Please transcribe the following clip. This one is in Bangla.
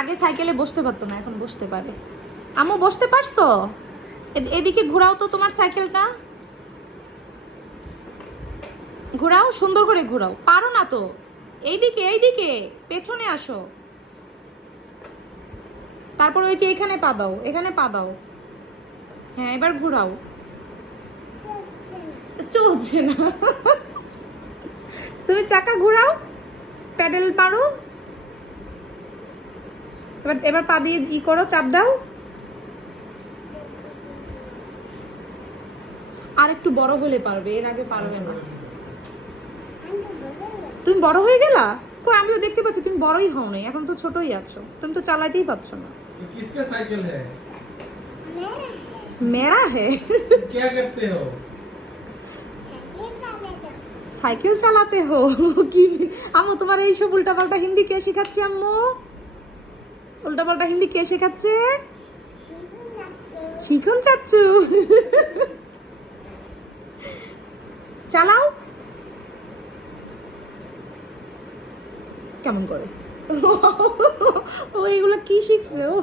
আগে সাইকেলে বসতে পারতো না, এখন বসতে পারে। আম্মু বসতে পারছো? এদিকে ঘোরাও তো তোমার সাইকেলটা, ঘোরাও, সুন্দর করে ঘোরাও। পারো না তো, এইদিকে এইদিকে পেছনে আসো। তারপর ওই যে এখানে পা দাও, এখানে পা দাও। হ্যাঁ এবার ঘোরাও। চলছে না। তুমি চাকা ঘোরাও, প্যাডেল পারো। এবার এবার পা দিয়ে ই করো, চাপ দাও। আর একটু বড় হলে পারবে, এর আগে পারবে না। তুমি বড় হয়ে গেলা? কই, আমিও দেখতে পাচ্ছি তুমি বড়ই হও নাই, এখন তো ছোটই আছো, তুমি তো চালাতেই পারছো না। किसका साइकिल है? मेरा है। क्या करते हो? সাইকেল চালাতে হো কি? আম্মু তোমার এইসব উল্টাপাল্টা হিন্দি কে শেখাচ্ছে? আম্মু উল্টাপাল্টা হিন্দি কে শেখাচ্ছে? শিখুন চাচ্ছু। চালাও কেমন করে? ও এগুলো কি শিখছে ও?